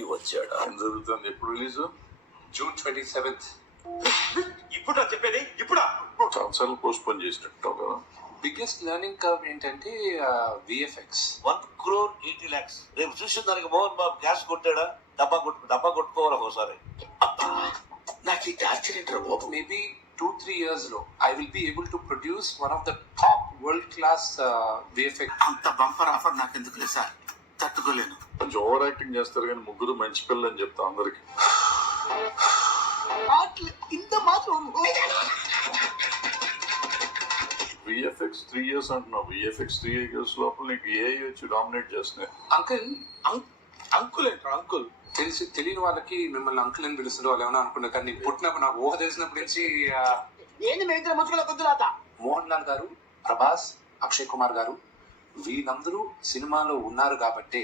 దిగి వచ్చాడా? ఏం జరుగుతుంది? ఎప్పుడు రిలీజ్? June 27th. ఇప్పుడు చెప్పేది ఇప్పుడా? సంవత్సరాలు పోస్ట్ పోన్ చేసినట్టు కదా. బిగ్గెస్ట్ లెర్నింగ్ కర్వ్ ఏంటంటే విఎఫ్ఎక్స్. 1,80,00,000. రేపు చూసిన దానికి మోహన్ బాబు క్యాష్ కొట్టాడా? డబ్బా కొట్టుకోవాలి ఒకసారి. నాకు ఈ టార్చర్ బాబు. మేబీ 2-3 years లో I will be able to produce one of the top world class VFX. అంత బంపర్ ఆఫర్ నాకు ఎందుకు లేదు సార్, తట్టుకోలేను. కొంచెం ఓవర్ యాక్టింగ్ చేస్తారు కానీ ముగ్గురు మంచి పిల్లలు అని చెప్తా అందరికి. ఇంత మాత్రం విఎఫ్ఎక్స్ 3 years అంటున్నావు. విఎఫ్ఎక్స్ 3 years లోపల నీకు ఏఐ వచ్చి డామినేట్ చేస్తున్నాయి. అంకుల్ అంకుల్ ఏంట్రా అంకుల్? తెలియని వాళ్ళకి మిమ్మల్ని అంకుల్ అని పిలుస్తుండే వాళ్ళు ఏమైనా అనుకున్నారు, కానీ నేను పుట్టినప్పుడు నాకు ఊహ తెలిసినప్పటి నుంచి ఏంది మీ ఇద్దరు ముచ్చుకుల కొద్దులాత? మోహన్ లాల్ గారు, ప్రభాస్, అక్షయ్ కుమార్ గారు వీళ్ళందరూ సినిమాలో ఉన్నారు కాబట్టి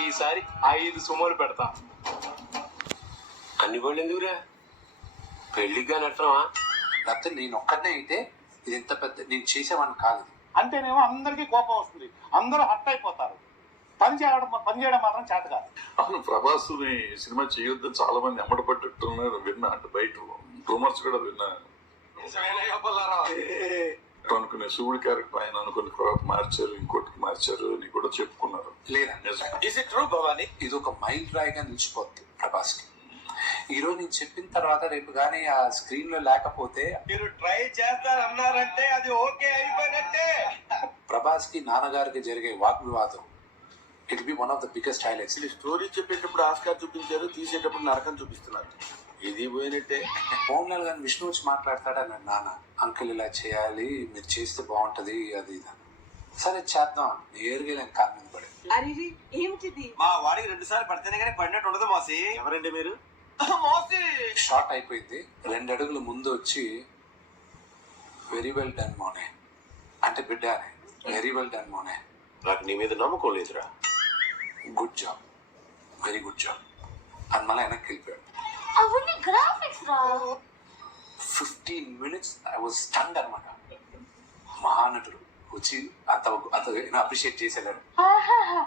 ఈసారి 5 సుమారు పెడతా. అన్ని వాళ్ళు ఎందుకురా? పెళ్లిగా నట్టమా? లేకపోతే నేను ఒక్కడనే అయితే ఇది ఎంత పెద్ద నేను చేసేవాడిని కాదు. అంటేనేమో అందరికీ కోపం వస్తుంది, అందరూ హట్ అయిపోతారు. పని చేయడం మాత్రం చేత కాదు. అవును, ప్రభాస్ సినిమా చేయొద్దని చాలా మంది ఎమ్మడపట్టున్నారు. విన్నా అంటే బయట రూమర్స్ కూడా విన్నా. అనుకునే శివుడి క్యారెక్టర్ ఆయన అనుకున్న తర్వాత మార్చారు, ఇంకోటికి మార్చారు అని కూడా చెప్పుకున్నారు. లేదా Is it true, భవాని? ఇది ఒక మైల్ రాయిగా నిలిచిపోద్ది ప్రభాస్ కి. ఈరోజు నేను చెప్పిన తర్వాత రేపు కానీ ఆ స్క్రీన్ లో లేకపోతే మీరు ట్రై చేస్తారన్నారంటే అది ఓకే అయిపోయినట్టే. ప్రభాస్ కి నాన్నగారికి జరిగే వాగ్వివాదం it be one of the biggest highlights. Story చెప్పేటప్పుడు ఆస్కార్ చూపించారు, తీసేటప్పుడు నరకం చూపిస్తున్నారు. ఇది పోయినట్టే. మోహన్ లాల్ గారిని విష్ణు వచ్చి మాట్లాడతాడా నాన్న, అంకుల్ ఇలా చేయాలి, మీరు చేస్తే బాగుంటది అది ఇది. సరే చేద్దాం, నేరుగా నేను కాలు మీద పడి. అరే ఏమిటిది? మా వాడికి 2 సార్లు పడితేనే కానీ పడినట్టు ఉండదు మాసి. ఎవరండి మీరు? మోసి షార్ట్ అయిపోయింది. 2 అడుగులు ముందు వచ్చి వెరీ వెల్ డన్ మోనే అంటే బిడ్డ అని. వెరీ వెల్ డన్ మోనే, నాకు నీ మీద నమ్మకం లేదురా. Good job, very good job అని మళ్ళీ వెనక్కి వెళ్ళిపోయాడు. అవన్నీ గ్రాఫిక్స్ రా. 15 minutes ఐ వాజ్ స్టన్డ్ అనమాట. మహానటుడు వచ్చి అంత అప్రిషియేట్ చేసేవాడు.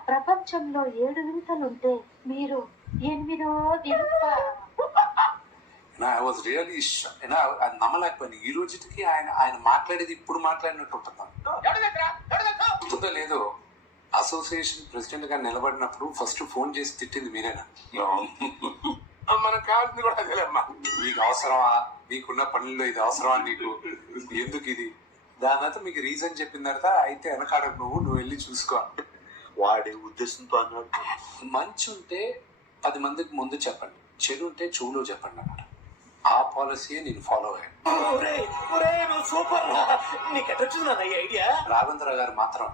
ప్రపంచంలో 7 వింతలుంటే మీరు 8వ వింత. ఐ వాజ్ రియలీ అది నమ్మలేకపోయింది. ఈ రోజుకి ఆయన మాట్లాడేది ఇప్పుడు మాట్లాడినట్టు ఉంటుందో లేదో. అసోసియేషన్ ప్రెసిడెంట్ గా నిలబడినప్పుడు ఫస్ట్ ఫోన్ చేసి తిట్టింది మీరేనా? మన కావాల్సింది కూడా అదేలేమ్మా. మీకు అవసరమా, మీకున్న పనుల్లో ఇది అవసరమా, నీకు ఎందుకు ఇది? దాని తర్వాత మీకు రీజన్ చెప్పిన తర్వాత అయితే వెనకాడకు నువ్వు వెళ్ళి చూసుకో. వాడే ఉద్దేశంతో అన్నాడు. మంచి ఉంటే 10 మందికి ముందు చెప్పండి, చెడు ఉంటే చెవులో చెప్పండి అన్నమాట. ఆ పాలసీ నేను ఫాలో అయ్యాను. ఐడియా రాఘవేంద్ర గారు మాత్రం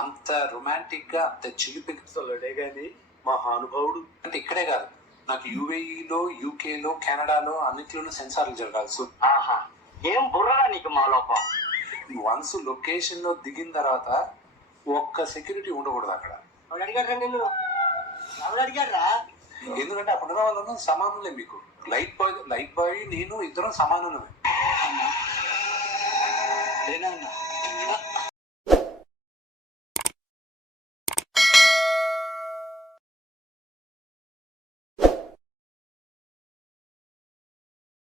అంత రొమాంటిక్ గా అంత చిలిపిలే గాని మహానుభావుడు. అంటే ఇక్కడే కాదు, నాకు యుఏఈలో, యూకేలో, కెనడాలో అన్నిట్లోనూ సెన్సార్లు జరగాల్సి. ఏం బుర్రా నీకు మా లోపం. వన్స్ లొకేషన్ లో దిగిన తర్వాత ఒక్క సెక్యూరిటీ ఉండకూడదు అక్కడ. ఎందుకంటే అక్కడ ఉన్న వాళ్ళను సమానులే. మీకు లైట్ బాయ్ నేను ఇద్దరం సమానులమే.